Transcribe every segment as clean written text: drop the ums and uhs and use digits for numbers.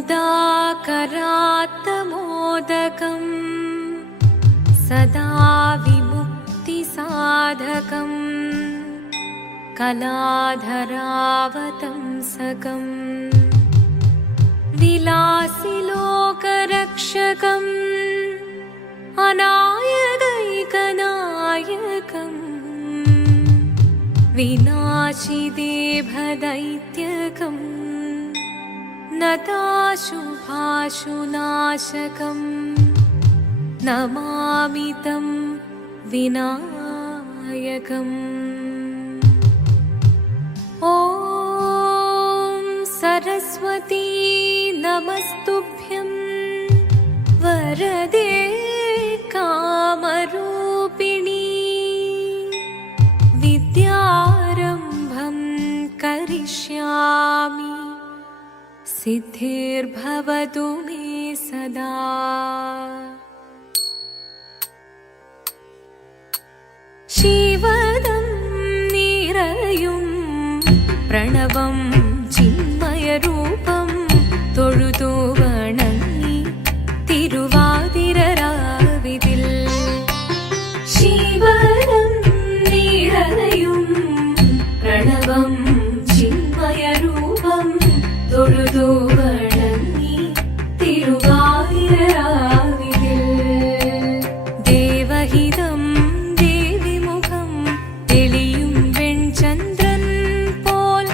मुदाकरात्तमोदकं सदा विमुक्तिसाधकं कलाधरावतंसकं विलासिलोकरक्षकम् अनायकैकनायकम् विनाशिदेभदैत्यकम् नताशुभाशुनाशकम् नमामि तं विनायकम्। ॐ सरस्वती नमस्तुभ्यं वरदे कामरूपिणी विद्यारम्भं करिष्यामि सिद्धिर्भवतु मे सदा। शिवदं निरयुं प्रणवं चिन्मयरूपं തൊഴുതു വണങ്ങി തിരുവാതിരരാവിതിൽ ശിവദം നിറയും പ്രണവം ചിന്മയരൂപം തൊഴുതു വണങ്ങി തിരുവാതിരരാവിതിൽ ദേവഹിതം ദേവിമുഖം തെളിയും വെൺചന്ദ്രൻ പോൽ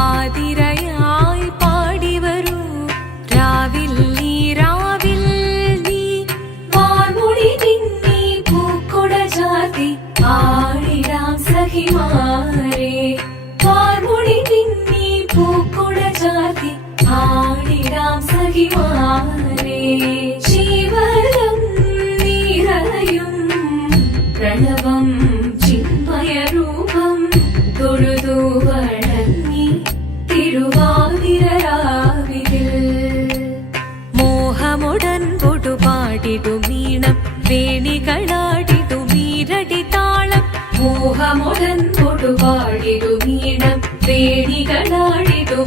ആതിരയായി പാടിവരൂ രാവിൽ നീ വാർമുടി തിന്നി പൂക്കുട ചാർത്തി ആടിടാം സഖിമാരെ വാർമുടി തിന്നി പൂക്കുട ചാർത്തി ആടിടാം സഖിമാരെ ശിവദം നിറയും പ്രണവം ചിന്മയരൂപം തൊഴുതു വണങ്ങി തിരുവാതിരരാവിതിൽ മോഹമുടൻ പൊടുപാടിടുമീണം വേണികളാടിടുമീരടി താളം മോഹമുടൻ പൊടുപാടിടുമീണം വേണികളാടിടുമീരടി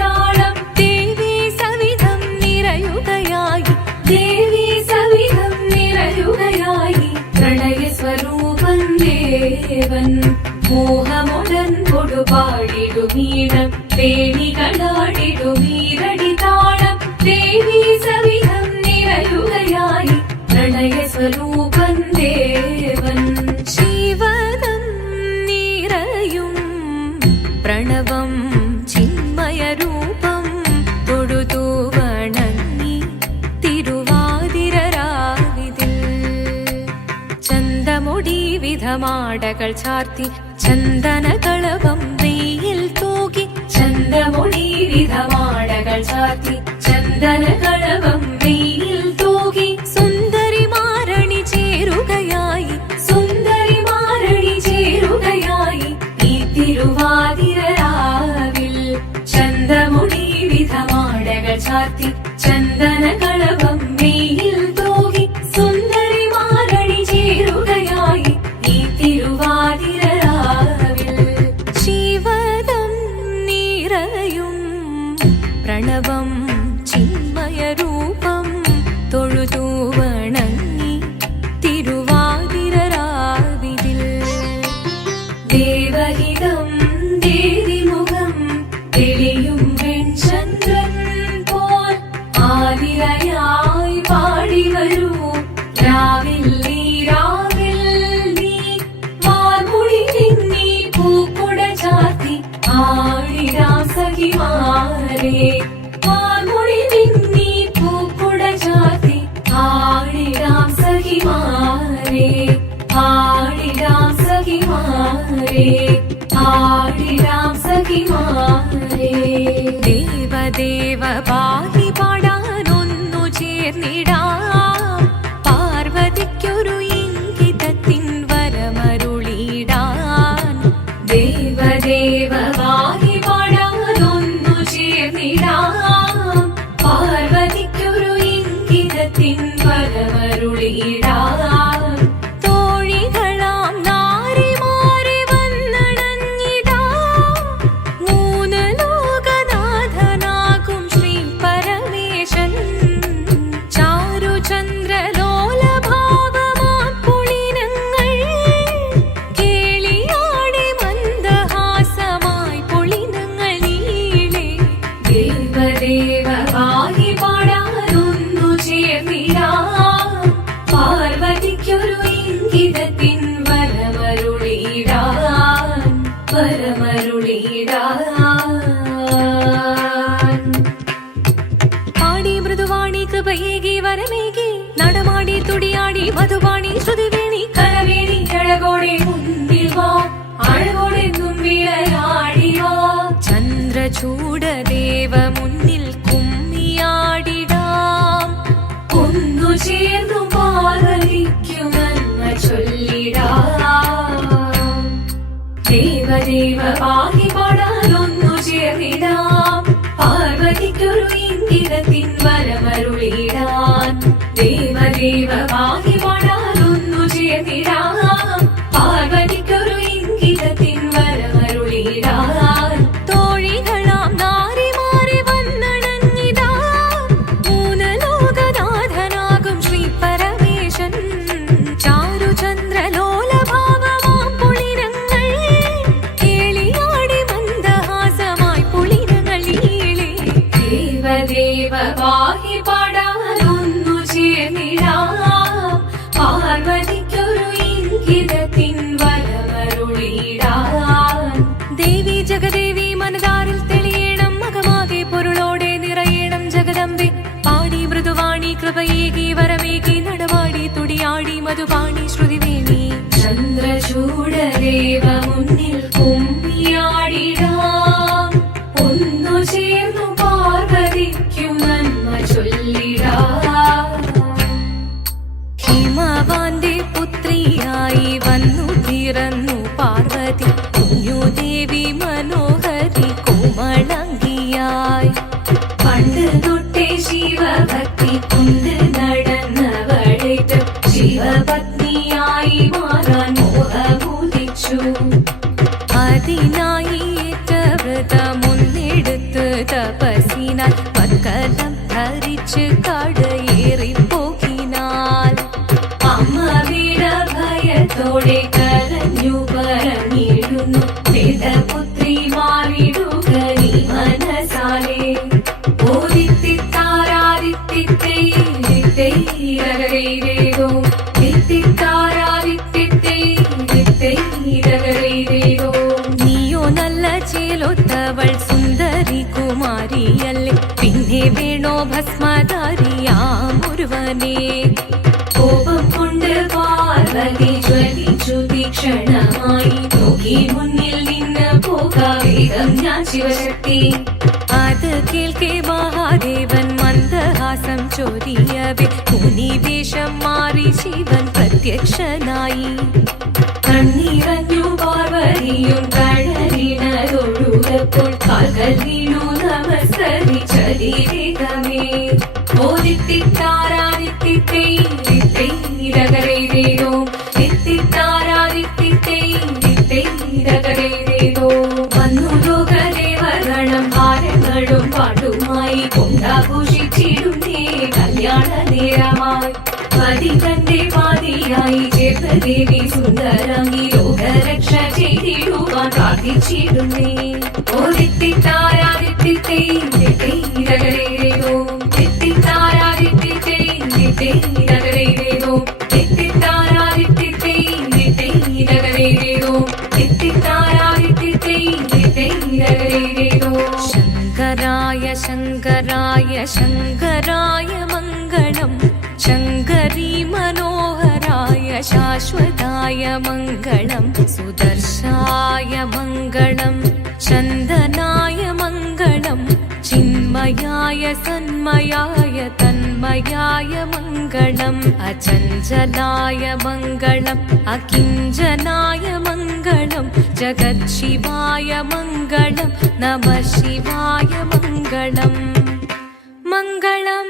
താളം ദേവി സവിധം നിറയുകയായി ദേവി സവിധം നിറയുകയായി പ്രണയസ്വരൂപൻ ദേവൻ മോഹമുടൻ കൊടുപാടിടുമീണം വേണികളാടിടുമീരടി താളം ദേവി സവിധം നിറയുകയായി പ്രണയസ്വരൂപൻ ദേവൻ ശിവദം നിറയും പ്രണവം ചിന്മയരൂപം തൊഴുതു വണങ്ങി തിരുവാതിരരാവിതിൽ ചന്തമുടി വിധമാടകൾ ചാർത്തി ചന്ദനകളവം വെയിൽ തൂകി ചന്തമുടി വിധമാടകൾ ചാർത്തി ചന്ദനകളവം വെയിൽ തൂകി സുന്ദരിമാരണി ചേരുകയായി സുന്ദരിമാരണി ചേരുകയായി ഈ തിരുവാതിരരാവിൽ ചന്തമുടി വിധമാടകൾ ചാർത്തി ചന്ദനകളവം വെയിൽ തൂകി സുന്ദരിമാരണി ചേരുകയായി ഈ തിരുവാതിരരാവിൽ ശിവദം നിറയും പ്രണവം ചിന്മയരൂപം തൊഴുതു വണങ്ങി തിരുവാതിരരാവിതിൽ ദേവഹിതം ദേവിമുഖം തെളിയും വെൺചന്ദ്രൻ പോൽ ആതിരയായി പാടിവരൂ രാവിൽ നീ വാർമുടി തിന്നി പൂക്കുട ചാർത്തി ആടിടാം സഖിമാരെ വാർമുടി തിന്നി പൂക്കുട ചാർത്തി ആടിടാം സഖിമാരെ ആടിടാം സഖിമാരെ ആടിടാം സഖിമാരെ ദേവദേവ പാഹി പാടാനൊന്നു ചേർന്നിടാം പാർവതിക്കൊരു ഇംഗിതത്തിൻ വരമരുളിടാൻ ദേവദേവ പാഹി പാടാനൊന്നു ചേർന്നിടാം പാർവതിക്കൊരു ഇംഗിതത്തിൻ വരമരുളിടാൻ തോഴികളാം നാരിമാരെ വന്നണഞ്ഞിടാം മൂന്ന് ലോകനാഥനാകും ശ്രീ പരമ ദേവദേവ പാഹി പാടാനൊന്നു ചേർന്നിടാം പാർവതിക്കൊരു ഇംഗിതത്തിൻ വരമരുളിടാൻ ദേവദേവ പാഹി പാടാനൊന്നു ചേർന്നിടാം പാർവതിക്കൊരു ഇംഗിതത്തിൻ വരമരുളിടാൻ തോഴികളാം നാരിമാരെ വന്നണഞ്ഞിതാ മൂലലോകനാഥനാകും ശ്രീ പരമേശൻ ചാരുചന്ദ്രലോലഭാവമാം പുളിരങ്ങൾ കേളിയാടി മന്ദഹാസമായി പുളിരങ്ങൾ ഈളെ ദേവദേവ പാഹി പാടാനൊന്നു ചേർന്നിടാം പാർവതിക്കൊരു ഇംഗിതത്തിൻ വരമരുളിടാൻ ദേവി ജഗദേവി മനതാരിൽ തെളിയണം മകമാകെ പൊരുളോടെ നിറയണം ജഗദംബെ പാടി മൃദുവാണി കൃപയേകി വരമേകി നടവാടി തുടിയാടി മധുപാണി ശ്രുതിവേണി ചന്ദ്രചൂഡദേവ മുന്നിൽ കുമ്മിയാടിടാം ഒന്നു ചേർന്നു പാർവതിക്കു നന്മ ചൊല്ലിടാം ഹിമവാന്റെ പുത്രിയായി വന്നു പിറന്നു പാർവതി കുഞ്ഞുദേവി മനോഹരി കോമളങ്കിയായി പണ്ട് തൊട്ടേ ശിവഭക്തി കൊണ്ട് നടന്നവളേറ്റ് ശിവപത്നിയായി മാറാൻ മോഹമുദിച്ചു അതിനായി ഏറ്റ വ്രതമൊന്നെടുത്ത് തപസ്സിനാൽ മക്കലം ധരിച്ച് കടയേറിപ്പോകിനാൽ അമ്മ വീരഭയത്തോടെ കരഞ്ഞു പറഞ്ഞിടുന്നു വേദപുത്രി മാറിടുക നീ മനസാലെ നീയോ നല്ല ചേലൊത്തവൾ സുന്ദരി കുമാരിയല്ലേ പിന്നെ വേണോ ഭസ്മധാരിയാമൊരുവനെ കോപം കൊണ്ട് പാർവതി ജ്വലിച്ചു തീക്ഷണമായി നോക്കി മുന്നിൽ നിന്ന് പോകാവേഗം ഞാൻ ശിവശക്തി അത് കേൾക്കെ മഹാദേവൻ മന്ദഹാസം ചൊരിയവേ മുനിവേഷം മാറി ശിവൻ പ്രത്യക്ഷനായി കണ്ണീറഞ്ഞു പാർവതിയും കഴലിനതൊഴുകപ്പോൾ കാൽകൾ വീണു നമസ്കരിച്ചതിരേകമേ ഓദിത്തിത്താരാദിത്തിത്തൈരകരേതോ തിത്തിത്താരാദിത്തിത്തൈരകരേതോ വന്നു ലോകദേവഗണം ഭാരങ്ങളും പാട്ടുമായി കൊണ്ടാഘോഷിച്ചിടുന്നേ കല്യാണ നേരമായി പതി തന്റെ പാതിയായി ചേർത്ത ദേവി സുന്ദരാംഗി ലോകരക്ഷ ചെയ്തിടുവാൻ പ്രാർത്ഥിച്ചിടുന്നേ ഓദിത്തിത്താരാദിത്തിത്തൈരകരേതോ തിത്തിത്താരാദിത്തിത്തൈരകരേതോ തിത്തിത്താരാദിത്തിത്തൈരകരേതോ തിത്തിത്താരാദിത്തിത്തൈരകരേതോ ശങ്കരായ ശങ്കരായ ശങ്കരായ മംഗളം ശങ്കരീ മനോഹരായ ശാശ്വതായ മംഗളം സുദർശായ മംഗളം ചന്ദനായ മംഗളം ചിന്മയായ സന്മയായ തന്മയായ മംഗളം അചഞ്ചലായ മംഗളം അകിഞ്ചനായ മംഗളം ജഗത്ശിവായ മംഗളം നമഃ ശിവായ മംഗളം മംഗളം